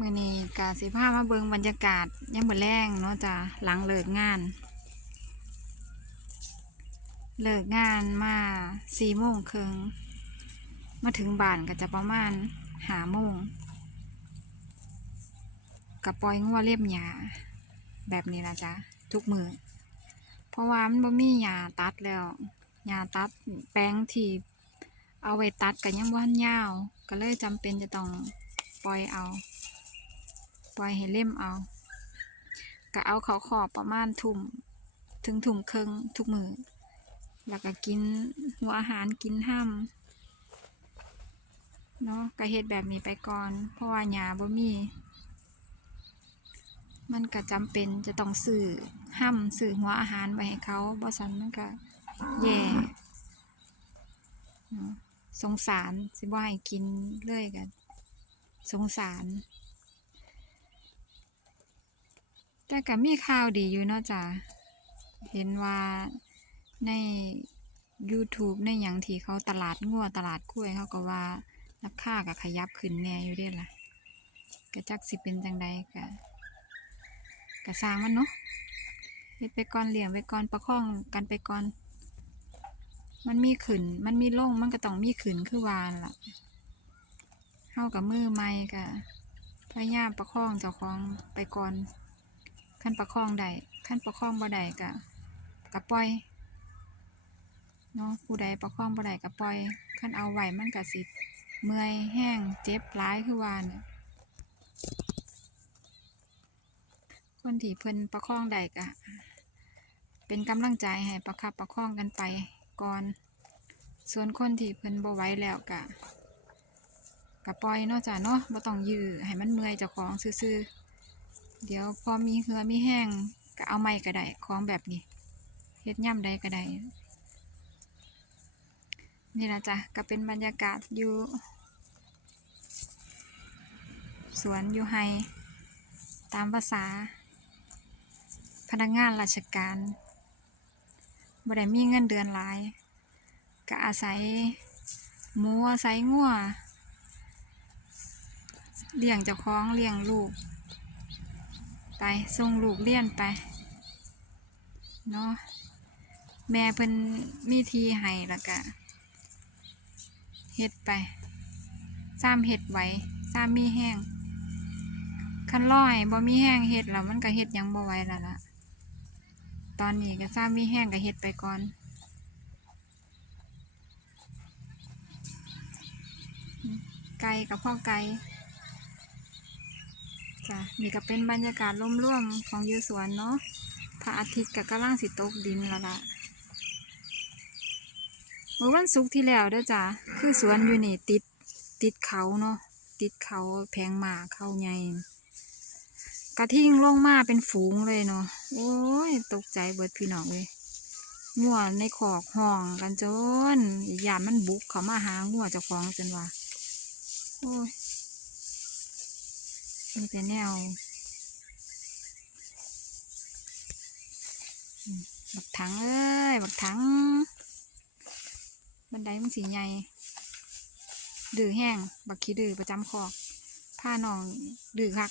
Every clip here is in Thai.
มื่อนี้กาสิพามาเบิงบรรยากาศยามมื้อแรงเนาะจ้ะหลังเลิกงาน เลิกงานมาสี่โมงครึ่งมาถึงบ้านก็จะประมาณหาโมงกับปล่อยงัวเรียบหญ้าแบบนี้ละจ้ะทุกมือเพราะว่ามันบ่มีหญ้าตัดแล้วหญ้าตัดแปลงที่เอาไว้ตัดกันยังบ่ทันยาว ก็เลยจำเป็นจะต้องปล่อยเอา ปล่อยให้เล่มเอาก็เอาเขาขอบประมาณทุ่มถึงทุ่มครึ่งทุกมือแล้วก็กินหัวอาหารกินห้ำเนาะก็เฮ็ดแบบนี้ไปก่อน เพราะว่าหญ้าบ่มี มันก็จำเป็นจะต้องซื้อห้ำซื้อหัวอาหารไว้ให้เขาบ่ซันมันก็แย่เนาะสงสารสิบ่ให้กินเลยกัน สงสาร แต่ก็มีข่าวดีอยู่เนาะจ้ะเห็นว่าใน YouTube ในหยังที่เขาตลาดงัวตลาดกล้วยเขาก็ว่าราคาก็ขยับขึ้นแหน่อยู่เด้ล่ะก็จักสิเป็นจังใดก็ก็สร้างมันเนาะเฮ็ดไปก่อนเลี้ยงไปก่อนประคองกันไปก่อน มันมีขึ้นมันมีลงมันก็ต้องมีขึ้นคือวานล่ะเฮากับมือใหม่ก็พยายามประคองเจ้าของไปก่อน ขั้นประคองได้ขั้นประคองบ่ได้ก็ก็ปล่อยเนาะผู้ใดประคองบ่ได้ก็ปล่อยขั้นเอาไหวมันก็สิเมื่อยแห้งเจ็บร้ายคือว่าเนี่ยคนที่เพิ่นประคองได้ก็เป็นกำลังใจให้ประคับประคองกันไปก่อน ส่วนคนที่เพิ่นบ่ไหวแล้วก็ก็ปล่อยเนาะจ้ะเนาะบ่ต้องยื้อให้มันเมื่อยเจ้าของซื่อๆ เดี๋ยวพอมีเหือมีแห้งก็เอาไม้ก็ได้ของแบบนี้เฮ็ดย่ำใดก็ได้นี่ละจ้ะก็เป็นบรรยากาศอยู่ สวนอยู่ไฮตามภาษา พนักงานราชการบ่ได้มีเงินเดือนหลาย ก็อาศัยหมูอาศัยงัวเลี้ยงเจ้าของเลี้ยงลูก ไปส่งลูกเรียนไปเนาะแม่เพิ่นมีทีให้แล้วก็เฮ็ดไปซ้ำเฮ็ดไหวซ้ำมีแห้งคันร้อยบ่มีแห้งเฮ็ดแล้วมันก็เฮ็ดยังบ่ไหวแล้วล่ะตอนนี้ก็ซ้ำมีแห้งก็เฮ็ดไปก่อนไก่กับพ่อไก่ จ้ะนี่ก็เป็นบรรยากาศร่วมๆของยูสวนเนาะพระอาทิตย์กับกำลังสิตกดินแล้วล่ะเมื่อวันศุกร์ที่แล้วเด้อจ้ะคือสวนอยู่นี่ติดติดเขาเนาะติดเขาแพงหมาเขาใหญ่กระทิ่งลงมาเป็นฝูงเลยเนาะโอ้ยตกใจเบิดพี่น้องเลยงัวในขอกห้องกันจนอีกอย่างมันบุกเขามาหางัวเจ้าของจนว่าโอ้ย มีแต่แนวอืมบักถังเอ้ย บักถัง บันไดมันสีใหญ่ ดื้อแห้ง บักขี้ดื้อประจำคอกผ้านองดื้อคัก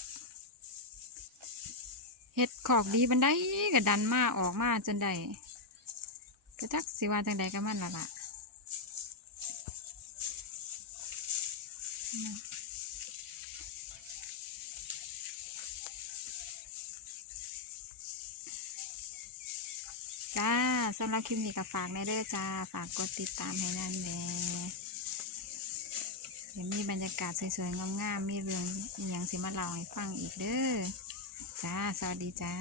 เฮ็ดขอกดีบันไดก็ดันมาออกมาจนได้ก็จักสิว่าจังใดก็มันละล่ะ จ้าสำหรับคลิปนี้ก็ฝากในเด้อจ้า ฝากกดติดตามให้นั่นแหละเดี๋ยวมีบรรยากาศสวยๆงามๆมีเรื่องอย่างสิมาเล่าให้ฟังอีกเด้อจ้า สวัสดีจ้า